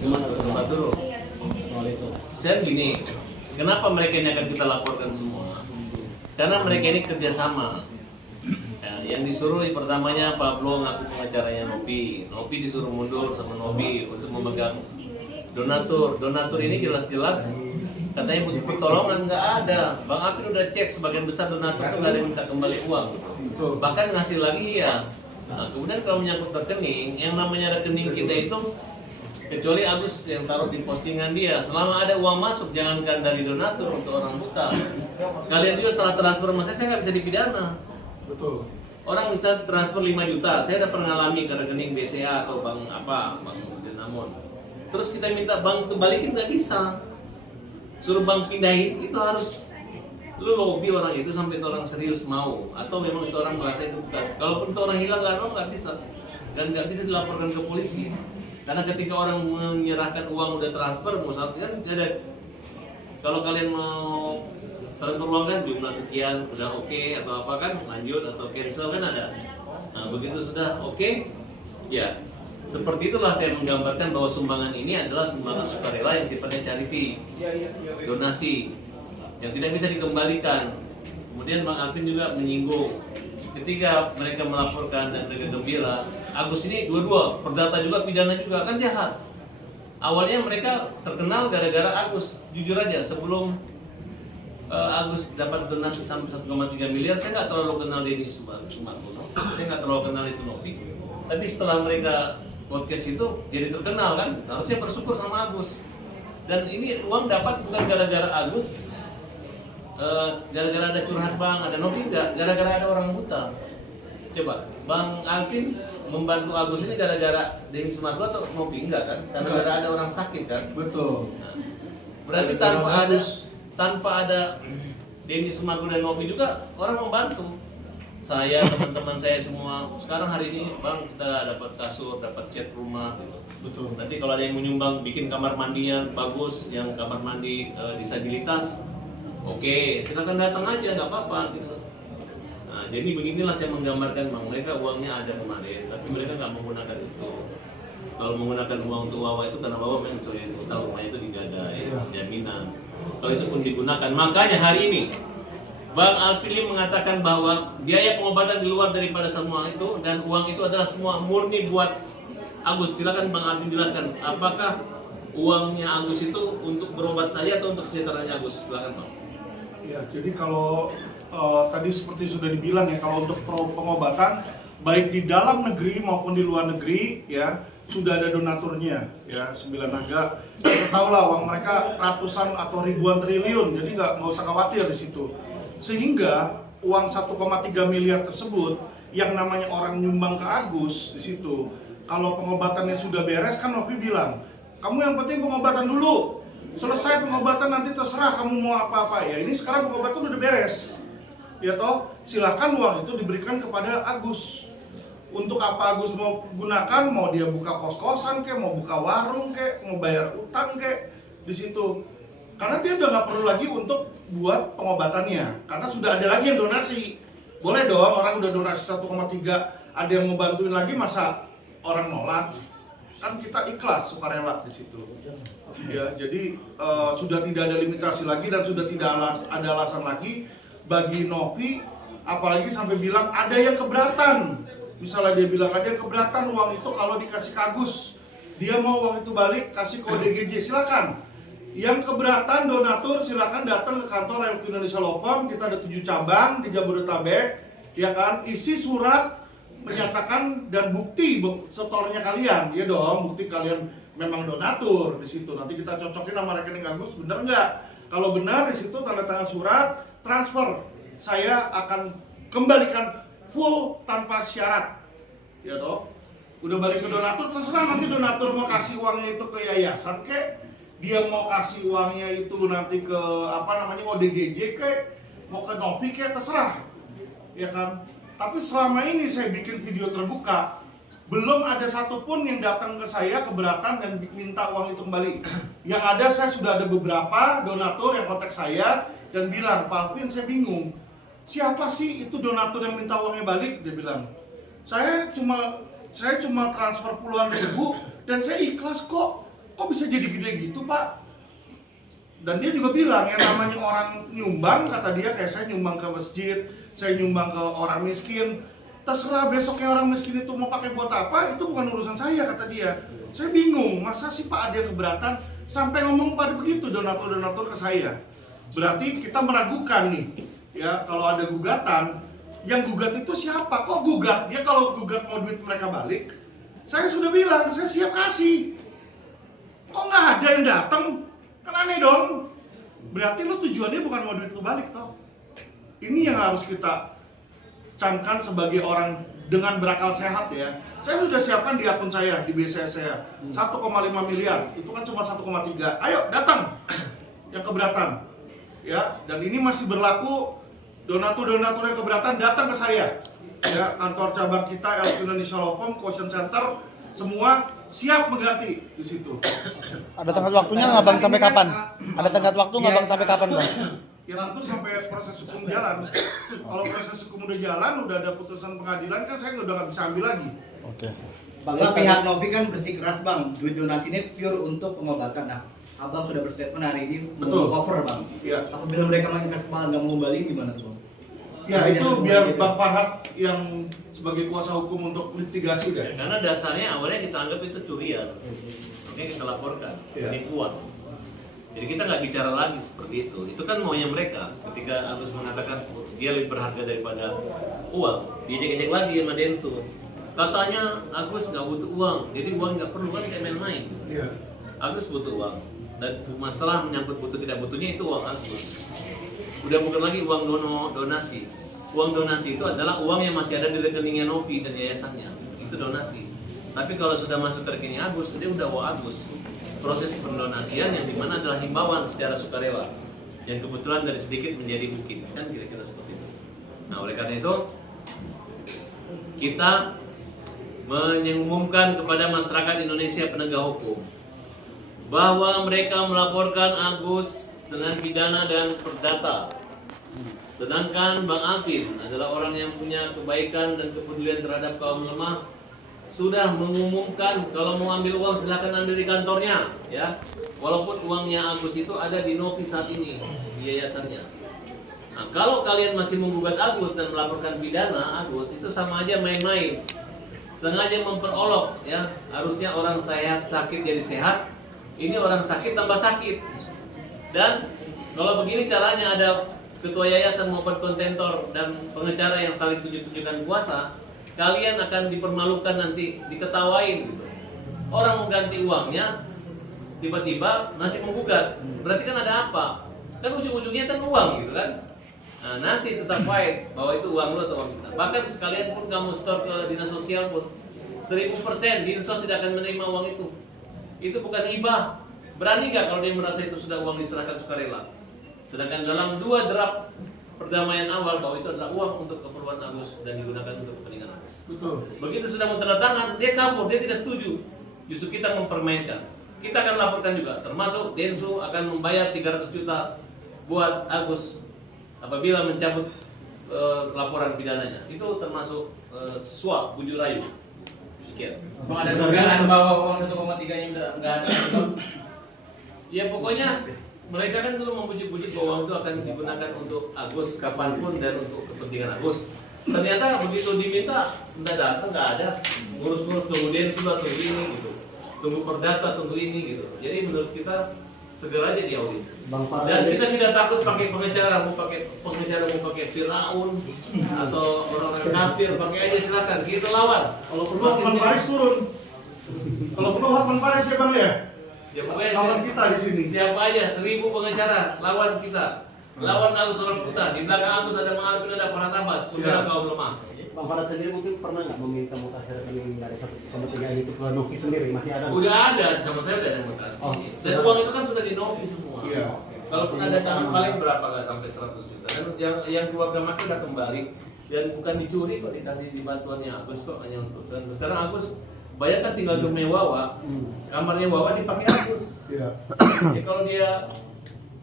Gimana Pak Dulu soal itu? Saya gini, kenapa mereka ini akan kita laporkan semua? Karena mereka ini kerjasama. Ya, yang disuruh pertamanya Pablo ngaku pengacaranya Nopi. Nopi disuruh mundur sama Nopi untuk memegang donatur. Donatur ini jelas-jelas katanya butuh pertolongan, nggak ada. Bang Apin udah cek sebagian besar donatur itu nggak ada yang minta kembali uang. Bahkan ngasih lagi ya. Nah, kemudian kalau menyangkut rekening, yang namanya rekening kita itu kecuali Agus yang taruh di postingan dia, selama ada uang masuk, jangankan dari donatur untuk orang buta, kalian juga setelah transfer sama saya nggak bisa dipidana. Betul. Orang bisa transfer 5 juta, saya udah pernah ngalami ke rekening BCA atau bank apa, bank Dinamon. Terus kita minta bank itu balikin, nggak bisa. Suruh bank pindahin, itu harus lu lobby orang itu sampai itu orang serius mau, atau memang itu orang merasa itu bukan. Kalaupun itu orang hilang nggak bisa, dan nggak bisa dilaporkan ke polisi. Karena ketika orang menyerahkan uang udah transfer, kan ada, kalau kalian mau transfer uang kan jumlah sekian udah oke atau apa kan lanjut atau cancel kan ada. Nah begitu sudah oke, ya seperti itulah saya menggambarkan bahwa sumbangan ini adalah sumbangan sukarela yang sifatnya charity, donasi yang tidak bisa dikembalikan. Kemudian Bang Alvin juga menyinggung ketika mereka melaporkan dan mereka gembira, Agus ini dua-dua perdata juga pidana juga kan jahat. Awalnya mereka terkenal gara-gara Agus, jujur aja sebelum Agus dapat donasi sampai 1,3 miliar, saya nggak terlalu kenal Denny Sumarsono, saya nggak terlalu kenal itu Novi. Tapi setelah mereka podcast itu jadi terkenal kan, harusnya bersyukur sama Agus. Dan ini uang dapat bukan gara-gara Agus, gara-gara ada curhat bang, ada Novi enggak, gara-gara ada orang buta. Coba, Bang Alvin membantu Agus ini gara-gara Denny Sumarsono atau Novi enggak kan? Karena gara ada orang sakit kan? Betul. Nah, berarti tanpa ada Denny Sumarsono dan Novi juga orang membantu. Saya, teman-teman saya semua, sekarang hari ini bang kita dapat kasur, dapat cat rumah gitu. Betul. Nanti kalau ada yang menyumbang bikin kamar mandinya bagus, yang kamar mandi disabilitas, oke, silakan datang aja, nggak apa-apa gitu. Nah, jadi beginilah saya menggambarkan bang, mereka uangnya ada kemarin, tapi mereka nggak menggunakan itu. Kalau menggunakan uang untuk Wawa itu karena Wawa memang tahu rumahnya itu digadai, jaminan. Kalau itu pun digunakan, makanya hari ini Bang Alpili mengatakan bahwa biaya pengobatan di luar daripada semua itu dan uang itu adalah semua murni buat Agus. Silakan Bang Alpili jelaskan, apakah uangnya Agus itu untuk berobat saja atau untuk kesejahteraannya Agus? Silakan Bang. Ya, jadi kalau tadi seperti sudah dibilang ya, kalau untuk pengobatan baik di dalam negeri maupun di luar negeri ya sudah ada donaturnya ya, 9 naga. Kita tahu lah uang mereka ratusan atau ribuan triliun, jadi nggak usah khawatir di situ. Sehingga uang 1,3 miliar tersebut yang namanya orang nyumbang ke Agus di situ, kalau pengobatannya sudah beres kan Novi bilang, kamu yang penting pengobatan dulu. Selesai pengobatan nanti terserah kamu mau apa-apa ya. Ini sekarang pengobatan udah beres. Ya toh, silakan uang itu diberikan kepada Agus. Untuk apa Agus mau gunakan, mau dia buka kos-kosan kek, mau buka warung kek, mau bayar utang kek di situ. Karena dia udah nggak perlu lagi untuk buat pengobatannya. Karena sudah ada lagi yang donasi. Boleh dong, orang udah donasi 1,3, ada yang mau bantuin lagi, masa orang nolak? Kan kita ikhlas, sukarela di situ. Ya, jadi sudah tidak ada limitasi lagi dan sudah tidak ada alasan lagi bagi Novi, apalagi sampai bilang ada yang keberatan. Misalnya dia bilang ada yang keberatan uang itu kalau dikasih ke Agus, dia mau uang itu balik kasih ke ODGJ, silakan. Yang keberatan donatur silakan datang ke kantor LQ Indonesia Lopam, kita ada 7 cabang di Jabodetabek, ya kan, isi surat menyatakan dan bukti setornya kalian, ya dong, bukti kalian memang donatur di situ. Nanti kita cocokin sama rekening Agus, bener nggak? Kalau benar di situ tanda tangan surat transfer, saya akan kembalikan full tanpa syarat, ya toh. Udah balik ke donatur, terserah nanti donatur mau kasih uangnya itu ke yayasan kek, dia mau kasih uangnya itu nanti ke ODGJ kek, mau ke Novi kek, terserah, ya kan. Tapi selama ini saya bikin video terbuka, belum ada satupun yang datang ke saya keberatan dan minta uang itu kembali. Yang ada saya sudah ada beberapa donatur yang kontak saya dan bilang, Pak Alvin saya bingung, siapa sih itu donatur yang minta uangnya balik? Dia bilang, saya cuma transfer puluhan ribu dan saya ikhlas kok. kok bisa jadi gede gitu Pak? Dan dia juga bilang yang namanya orang nyumbang, kata dia kayak saya nyumbang ke masjid, saya nyumbang ke orang miskin, terserah besoknya orang miskin itu mau pakai buat apa, itu bukan urusan saya, kata dia. Saya bingung, masa sih Pak ada yang keberatan sampai ngomong pada begitu donatur-donatur ke saya. Berarti kita meragukan nih, ya kalau ada gugatan, yang gugat itu siapa? Kok gugat? Dia kalau gugat mau duit mereka balik, saya sudah bilang, saya siap kasih. Kok nggak ada yang datang? Kan aneh dong. Berarti lu tujuannya bukan mau duit lu balik toh. Ini yang harus kita camkan sebagai orang dengan berakal sehat ya. Saya sudah siapkan di akun saya, di BCA saya 1,5 miliar. Itu kan cuma 1,3. Ayo datang yang keberatan. Ya, dan ini masih berlaku. Donatur-donatur yang keberatan datang ke saya. Ya, kantor cabang kita LP Indonesia Law Firm, Question Center, semua siap mengganti di situ. Ada tenggat waktunya nggak Bang sampai kapan? Ada tenggat waktu nggak Bang sampai kapan Bang? Ya tentu sampai proses hukum jalan. Kalau proses hukum udah jalan, udah ada putusan pengadilan kan saya udah nggak bisa ambil lagi. Oke. Bang, pihak Novi kan bersikeras Bang, duit donasi ini pure untuk pengobatan. Nah, Abang sudah berstatement hari ini Betul. mau cover Bang. Iya. Apabila mereka mengikat kepala nggak mau balik gimana tuh Bang? Ya itu biar Bang Farhat yang sebagai kuasa hukum untuk litigasi deh. Karena dasarnya awalnya kita anggap itu curian, ini kita laporkan, penipuan. Jadi kita nggak bicara lagi seperti itu. Itu kan maunya mereka. Ketika Agus mengatakan dia lebih berharga daripada uang, diejek-ejek lagi sama Densus. Katanya Agus nggak butuh uang, jadi uang nggak perlu kan kayak main-main. Iya. Agus butuh uang, dan masalah menyangkut butuh tidak butuhnya itu uang Agus. Udah bukan lagi uang donasi. Uang donasi itu adalah uang yang masih ada di rekeningnya Novi dan yayasannya. Itu donasi. Tapi kalau sudah masuk ke rekening Agus, dia udah uang Agus. Proses pendonasian yang dimana adalah himbauan secara sukarela, yang kebetulan dari sedikit menjadi bukit, kan kira-kira seperti itu. Nah, oleh karena itu kita mengumumkan kepada masyarakat Indonesia penegak hukum bahwa mereka melaporkan Agus dengan pidana dan perdata. Sedangkan Bang Alvin adalah orang yang punya kebaikan dan kepedulian terhadap kaum lemah, sudah mengumumkan kalau mau ambil uang silakan ambil di kantornya, ya. Walaupun uangnya Agus itu ada di Novi saat ini di yayasannya. Nah, kalau kalian masih menggugat Agus dan melaporkan pidana Agus, itu sama aja main-main. Sengaja memperolok, ya. Harusnya orang sehat sakit jadi sehat. Ini orang sakit tambah sakit. Dan kalau begini caranya ada ketua yayasan maupun kontentor dan pengacara yang saling tunjuk-tunjukkan kuasa, kalian akan dipermalukan nanti, diketawain gitu. Orang mau ganti uangnya, tiba-tiba masih menggugat. Berarti kan ada apa? Kan ujung-ujungnya kan uang gitu kan. Nah, nanti tetap fight bahwa itu uang lu atau uang kita. Bahkan sekalian pun kamu store ke dinas sosial pun 1000% dinsos tidak akan menerima uang itu. Itu bukan hibah. Berani nggak kalau dia merasa itu sudah uang diserahkan sukarela? Sedangkan dalam 2 draft perdamaian awal bahwa itu adalah uang untuk keperluan Agus dan digunakan untuk kepentingan Agus. Betul. Begitu sudah mau tanda tangan, dia kabur, dia tidak setuju. Justru kita mempermainkan. Kita akan laporkan juga, termasuk Densu akan membayar 300 juta buat Agus apabila mencabut laporan pidananya. Itu termasuk suap, bujuk rayu. Sekian. Bang, ada dugaan bahwa uang 1,3-nya udah nggak ada. Ya pokoknya mereka kan dulu membujuk-bujuk bahwa uang itu akan digunakan untuk Agus kapanpun dan untuk kepentingan Agus. Ternyata begitu diminta, nggak datang, nggak ada. Ngurus-ngurus tunggu Densus tunggu ini gitu, tunggu perdata tunggu ini gitu. Jadi menurut kita segera aja diaudit. Dan kita tidak takut pakai pengacara, mau pakai Firaun atau orang-orang kafir, pakai aja silakan. Kita lawan. Kalau perlu Hotman Paris turun. Kalau perlu Hotman Paris ya Bang ya. Ya pokoknya Lawan kita di sini. siapa aja 1000 pengacara lawan kita. Lawan Agus orang Puta. Di belakang Agus ada Mang Alvin, ada para tabas, pembela kaum lemah. Bang Farhat sendiri mungkin pernah nggak meminta mutasi rekening dari 1,3 itu ke Novi sendiri? Masih ada? Udah ada, sama saya udah ada mutasi. Oh, Dan uang itu kan sudah di Novi semua. Iya. Kalaupun ada sangat paling berapa nggak sampai 100 juta. Dan yang keluarga Maki udah kembali dan bukan dicuri kok, dikasih di bantuannya Agus kok, hanya untuk. Dan sekarang Agus bayangkan tinggal di rumah Wawa, kamarnya Wawa dipakai Agus. Iya. Jadi kalau dia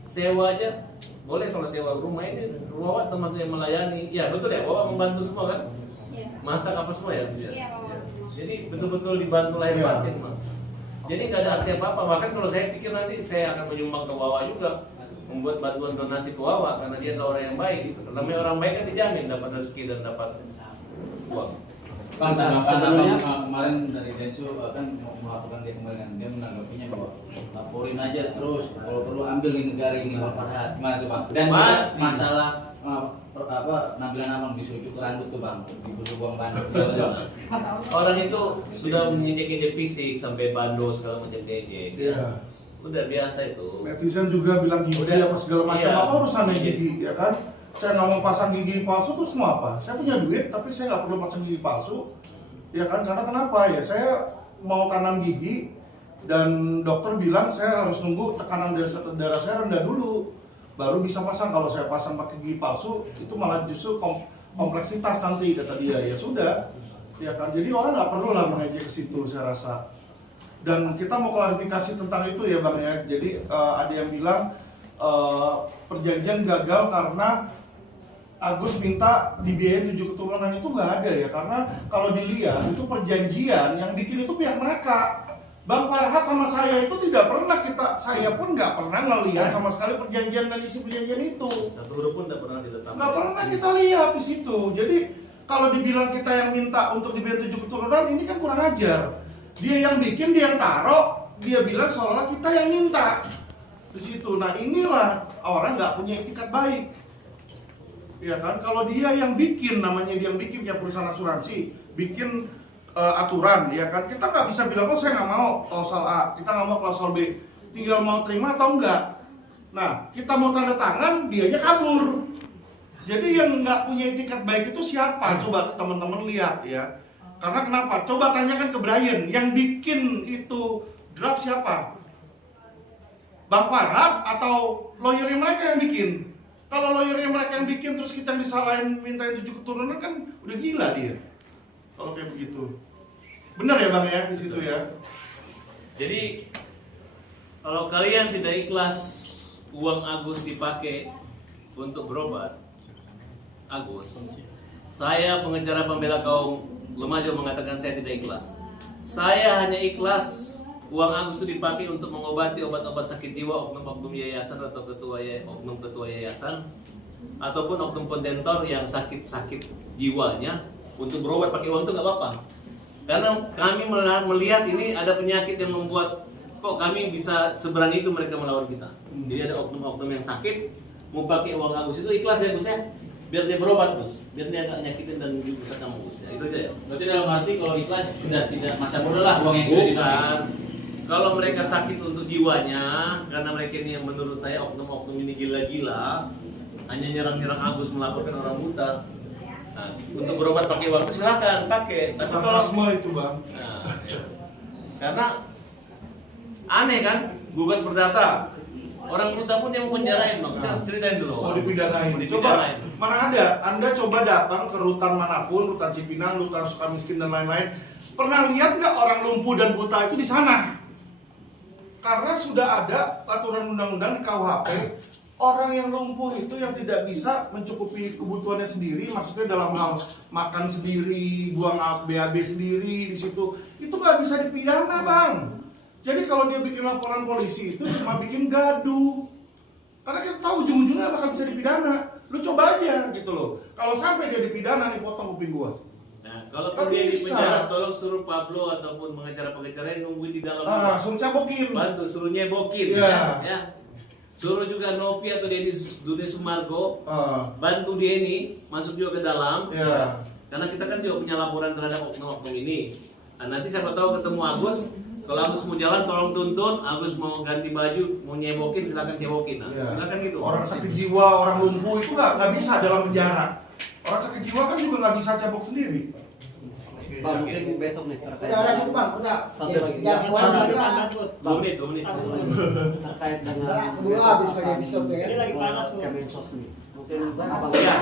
sewa aja boleh, kalau sewa rumah ini Wawa termasuk yang melayani. Ya betul ya, Wawa membantu semua kan? Iya. Masak apa semua ya? Iya, Wawa semua. Jadi betul-betul dibantu lahir Iya. batin, Mas. Jadi nggak ada arti apa-apa. Bahkan kalau saya pikir nanti saya akan menyumbang ke Wawa juga, membuat bantuan donasi ke Wawa karena dia adalah orang yang baik. Gitu. Namanya orang baik kan dijamin dapat rezeki dan dapat uang. Bang, tanggapan kemarin dari Densu kan mau melakukan dia kemarin, dia menanggapinya bahwa laporin aja terus, kalau perlu ambil di negara ini Bang Farhat. Gimana tuh Bang? Dan juga masalah penampilan abang disujuk rambut tuh Bang, dibusuk buang bandung. Orang itu sudah menginjek-injek fisik sampai bando segala macam ejek. Iya. Udah biasa itu. Netizen juga bilang gigi Udah. apa segala macam, Iya. apa urusannya gigi, ya kan? Saya nggak mau pasang gigi palsu terus mau apa? Saya punya duit tapi saya nggak perlu pasang gigi palsu, ya kan? Karena kenapa ya? Saya mau tanam gigi dan dokter bilang saya harus nunggu tekanan darah saya rendah dulu, baru bisa pasang. Kalau saya pasang pakai gigi palsu itu malah justru kompleksitas nanti kata dia. Ya sudah, ya kan? Jadi orang nggak perlu lah mengejek ke situ saya rasa. Dan kita mau klarifikasi tentang itu ya Bang ya. Jadi ada yang bilang perjanjian gagal karena Agus minta dibiayain 7 keturunan. Itu nggak ada ya, karena kalau dilihat itu perjanjian yang bikin itu pihak mereka. Bang Farhat sama saya itu tidak pernah saya pun nggak pernah ngelihat sama sekali perjanjian dan isi perjanjian itu. Satu huruf pun tidak pernah ditetapkan. Nggak pernah kita lihat di situ. Jadi kalau dibilang kita yang minta untuk dibiayain 7 keturunan, ini kan kurang ajar. Dia yang bikin, dia yang taruh, dia bilang seolah kita yang minta di situ. Nah inilah orang nggak punya etikat baik. Ya kan, kalau dia yang bikin, namanya dia yang bikin kayak perusahaan asuransi, bikin aturan, ya kan, kita nggak bisa bilang, oh saya nggak mau klausal A, kita nggak mau klausal B, tinggal mau terima atau enggak. Nah, kita mau tanda tangan, dianya kabur. Jadi yang nggak punya etikat baik itu siapa? Coba teman-teman lihat ya. Karena kenapa? Coba tanyakan ke Brian, yang bikin itu draft siapa? Bang Farhat atau lawyernya mereka yang bikin? Kalau lawyernya mereka yang bikin terus kita yang disalahin mintain 7 keturunan kan udah gila dia. Kalau kayak begitu. Benar ya Bang ya di situ ya. Jadi kalau kalian tidak ikhlas uang Agus dipakai untuk berobat, Agus, saya pengacara pembela kaum Lumajang mengatakan saya tidak ikhlas. Saya hanya ikhlas uang Agus itu dipakai untuk mengobati obat-obat sakit jiwa oknum-oknum yayasan atau oknum ketua yayasan ataupun oknum kontentor yang sakit-sakit jiwanya untuk berobat pakai uang itu nggak apa-apa. Karena kami melihat ini ada penyakit yang membuat kok kami bisa seberani itu mereka melawan kita. Jadi ada oknum-oknum yang sakit mau pakai uang Agus itu ikhlas ya Gus ya. Biar dia berobat Gus, biar dia nggak nyakitin dan bisa kamu Gus ya. Itu aja ya. Berarti dalam arti kalau ikhlas sudah tidak masa bodoh lah uang yang sudah dipakai. Bukan. Kalau mereka sakit untuk jiwanya, karena mereka ini yang menurut saya oknum-oknum ini gila-gila, hanya nyerang-nyerang Agus melaporkan orang buta. Nah, untuk berobat pakai uang itu silakan pakai. Tapi kalau Sarkasme itu Bang. nah, ya. Karena aneh kan, gugat perdata. Orang buta pun yang mau penjarain Bang. Kita ceritain dulu. Mau dipidanain. Mau Coba, dipidanain. mana ada? Anda coba datang ke rutan manapun, rutan Cipinang, rutan Sukamiskin dan lain-lain. Pernah lihat nggak orang lumpuh dan buta itu di sana? Karena sudah ada aturan undang-undang di KUHP, orang yang lumpuh itu yang tidak bisa mencukupi kebutuhannya sendiri, maksudnya dalam hal makan sendiri, buang BAB sendiri di situ, itu nggak bisa dipidana Bang. Jadi kalau dia bikin laporan polisi itu cuma bikin gaduh. Karena kita tahu ujung-ujungnya bakal bisa dipidana. Lu coba aja gitu loh. Kalau sampai dia dipidana nih potong kuping gua. Nah, kalau Nggak dia di bisa. penjara, tolong suruh Pablo ataupun pengacara-pengacara yang nungguin di dalam. Suruh cabokin. Bantu, suruh nyebokin Iya. ya. Suruh juga Nopi atau Dudi Sumargo Ah, bantu dia ini masuk juga ke dalam. Iya. Karena kita kan juga punya laporan terhadap oknum-oknum ini. Nah, nanti siapa tahu ketemu Agus, kalau Agus mau jalan tolong tuntun, Agus mau ganti baju, mau nyebokin silakan nyebokin. Nah, iya. silakan gitu. Orang sakit jiwa, orang lumpuh itu nggak bisa dalam penjara. Orang sakit jiwa kan juga nggak bisa cabok sendiri. Bang, mungkin besok nih Udah cukup Bang, udah. Satu lagi. Jangan semuanya lagi kan. 2 menit, 2 menit. terkait dengan Karena keburu habis lagi episode ya. Ini lagi panas Bu. Kemensos nih. Mungkin Abang Ya,